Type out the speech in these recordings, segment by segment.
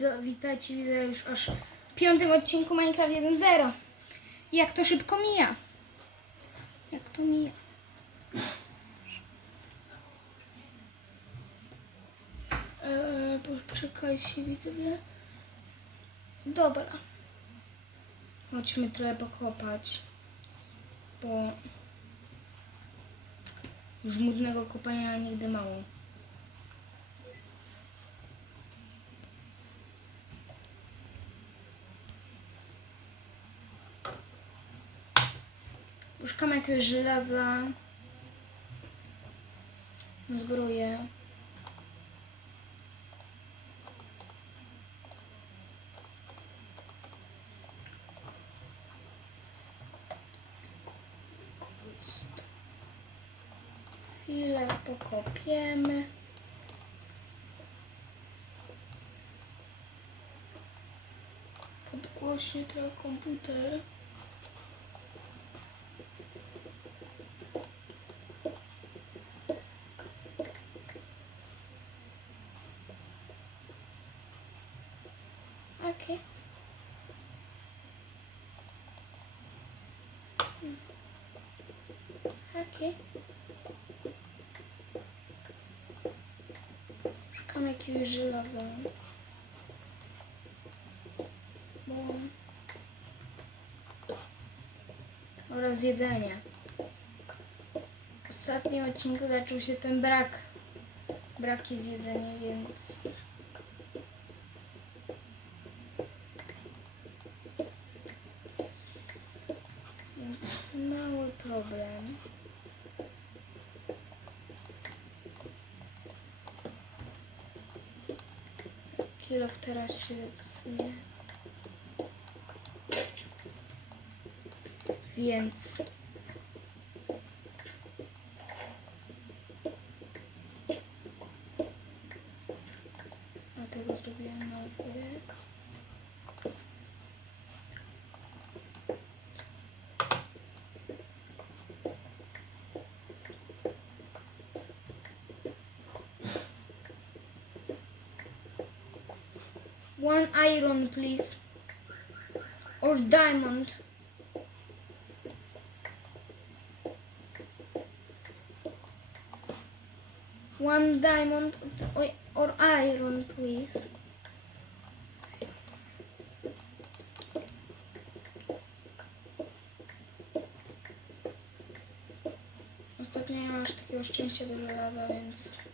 Co, Witajcie, widzę już aż w piątym odcinku Minecraft 1.0. Jak to szybko mija. Jak to mija. Eee, poczekajcie, widzowie. Dobra. Chodźmy trochę pokopać. Bo już mudnego kopania nigdy mało. Szukam jakiegoś żelaza. Zbroję. Chwilę pokopiemy. Podgłośnie trochę komputer. Hmm. Okej. Szukam jakiegoś żelaza. Bo... Oraz jedzenia. W ostatnim odcinku zaczął się ten brak. Brak jest jedzenia, więc... Więc problem. Kilof teraz się psuje. Więc One iron, please. Or diamond. One diamond or- iron, please. Ostatnio nie mam aż takiego szczęścia do żelaza, więc...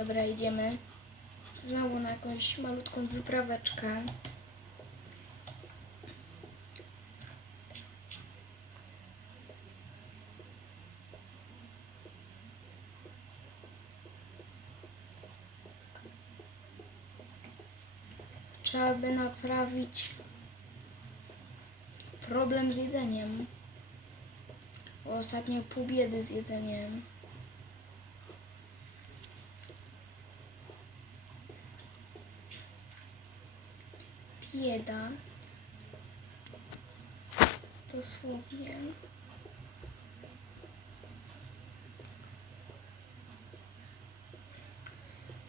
Dobra, idziemy znowu na jakąś malutką wypraweczkę. Trzeba by naprawić problem z jedzeniem. Ostatnio pół biedy z jedzeniem. Bieda. Dosłownie.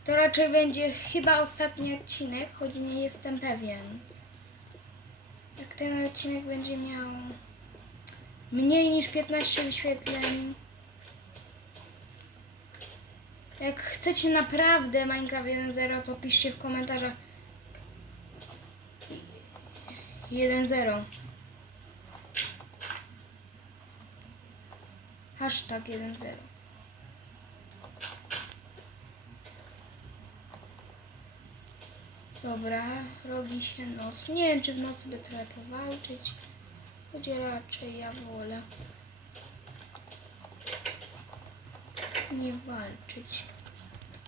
To raczej będzie chyba ostatni odcinek, choć nie jestem pewien. Jak ten odcinek będzie miał mniej niż 15 wyświetleń. Jak chcecie naprawdę Minecraft 1.0, to piszcie w komentarzach 1-0. Hashtag 1-0. Dobra, robi się noc. Nie wiem, czy w nocy by trochę powalczyć. Choć raczej ja wolę nie walczyć.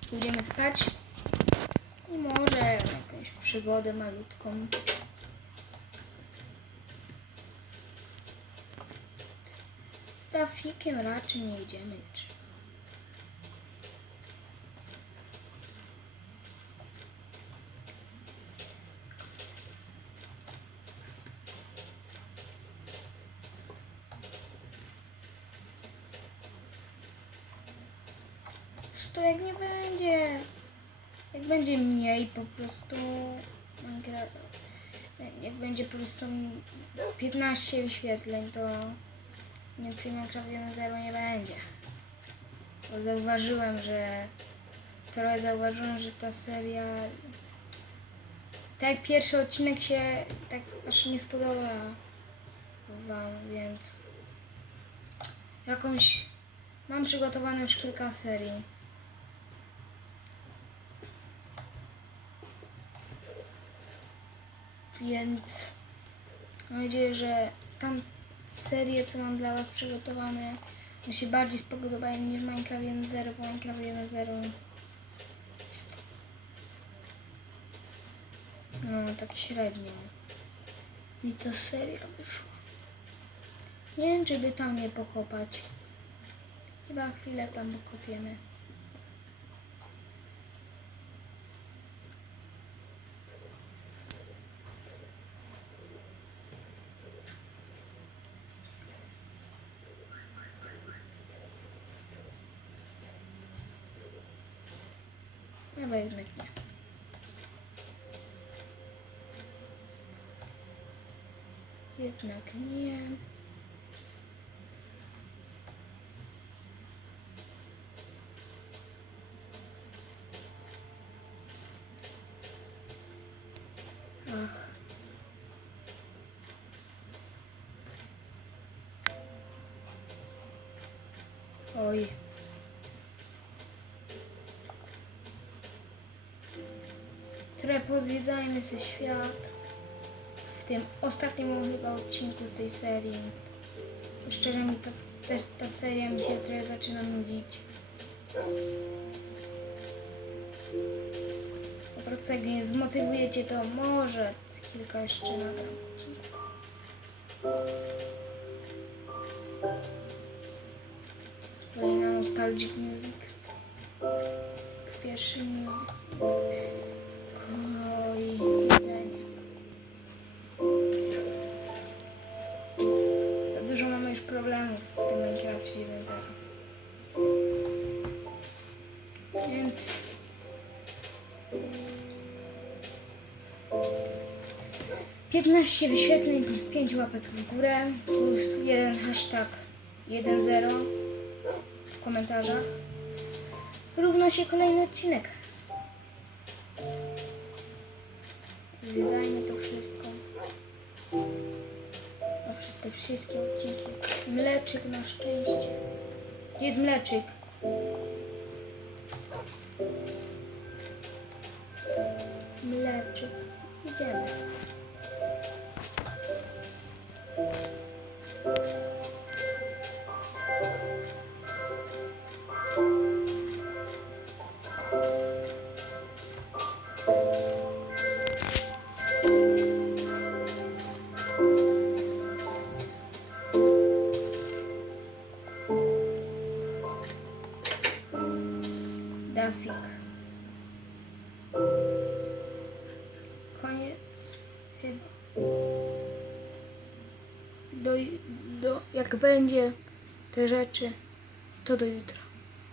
Pójdziemy spać. I może jakąś przygodę malutką. Dafikiem raczej nie idziemy niczym. To jak nie będzie, jak będzie mniej po prostu Minecraft, jak będzie po prostu 15 wyświetleń, to więcej Minecraft 1.0 nie będzie. Bo zauważyłem, że trochę zauważyłem, że ta seria tak pierwszy odcinek się tak aż nie spodobał wam, więc jakąś mam przygotowane już kilka serii. Więc mam nadzieję, że tam serie, co mam dla Was przygotowane, mi się bardziej spodobają niż Minecraft 1.0, bo Minecraft 1.0 no tak średnio. I ta seria wyszła. Nie wiem, czy by tam nie pokopać. Chyba chwilę tam pokopiemy. Chyba jednak nie. Jednak nie. Ach. Oj. Trochę pozwiedzajmy sobie świat. W tym ostatnim chyba odcinku z tej serii. Szczerze mi to, też ta seria mi się trochę zaczyna nudzić. Po prostu jak mnie zmotywujecie, to może kilka jeszcze nagram odcinków. Kolejna nostalgic music. Pierwszy music. Oj, jedzenie. Za dużo mamy już problemów w tym Minecraft 1.0. Więc... Piętnaście wyświetleń plus 5 łapek w górę plus jeden hashtag 1.0 w komentarzach równa się kolejny odcinek. Zwiedzajmy to wszystko. No przez te wszystkie odcinki. Mleczyk na szczęście. Gdzie jest? Mleczyk. Dafik. Koniec chyba. Do, do, jak będzie te rzeczy, to do jutra.